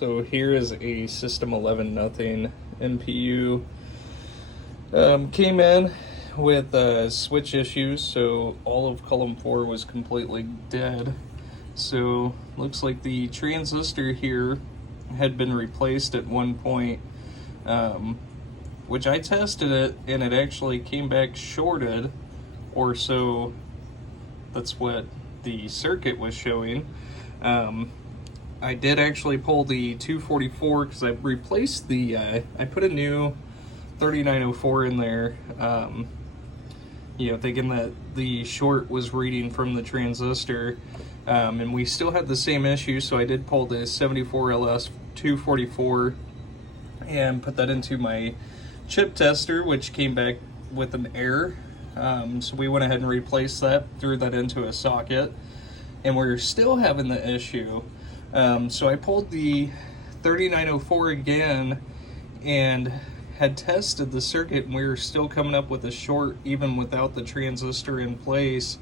So here is a System 11 nothing MPU. Came in with switch issues, so all of column 4 was completely dead. So looks like the transistor here had been replaced at one point, which I tested it and it actually came back shorted, or so that's what the circuit was showing. I did actually pull the 244 because I replaced the, I put a new 3904 in there, thinking that the short was reading from the transistor, and we still had the same issue, so I did pull the 74LS 244 and put that into my chip tester, which came back with an error. So we went ahead and replaced that, threw that into a socket, and we're still having the issue. So I pulled the 3904 again and had tested the circuit, and we were still coming up with a short even without the transistor in place.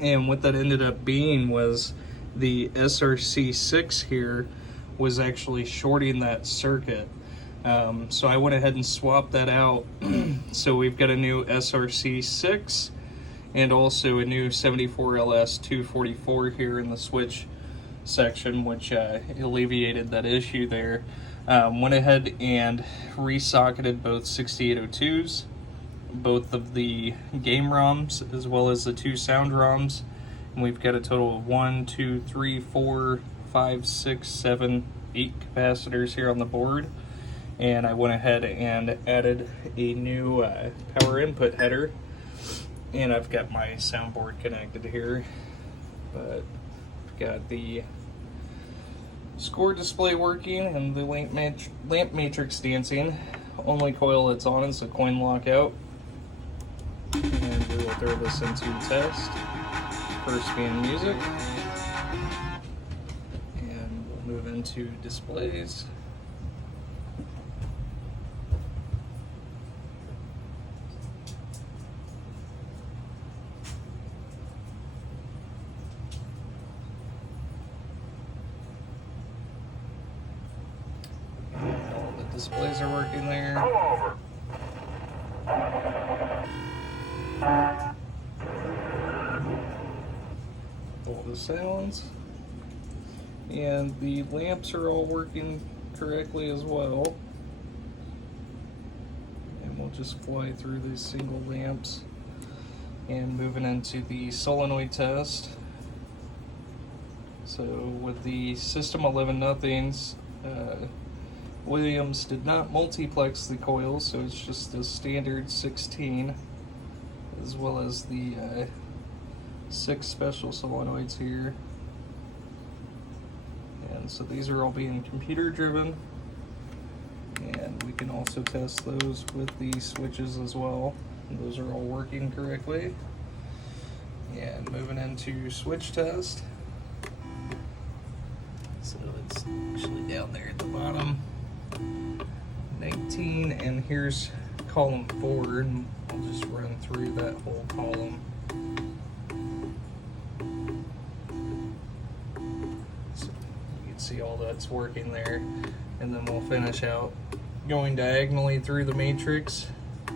And what that ended up being was the SRC6 here was actually shorting that circuit. So I went ahead and swapped that out. So we've got a new SRC6 and also a new 74LS 244 here in the switch section, which alleviated that issue there. Went ahead and resocketed both 6802s, both of the game ROMs as well as the 2 sound ROMs, and we've got a total of 1, 2, 3, 4, 5, 6, 7, 8 capacitors here on the board. And I went ahead and added a new power input header, and I've got my soundboard connected here, but I've got the score display working and the lamp matrix dancing. Only coil it's on is a coin lockout, and we will throw this into test. First being music, and we'll move into displays. All the displays are working there. All the sounds, and the lamps are all working correctly as well. And we'll just fly through these single lamps and moving into the solenoid test. So with the System 11 nothings, Williams did not multiplex the coils, so it's just a standard 16, as well as the 6 special solenoids here. And so these are all being computer driven, and we can also test those with the switches as well. Those are all working correctly. And moving into switch test. So it's actually down there at the bottom. 19, and here's column 4, and I'll just run through that whole column. So you can see all that's working there, and then we'll finish out going diagonally through the matrix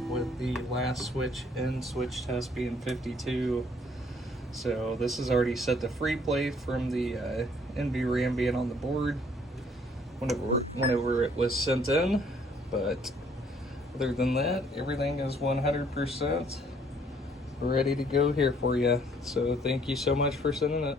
with the last switch in switch test being 52. So this is already set to free play from the NVRAM being on the board whenever it was sent in. But other than that, everything is 100% ready to go here for you. So thank you so much for sending it.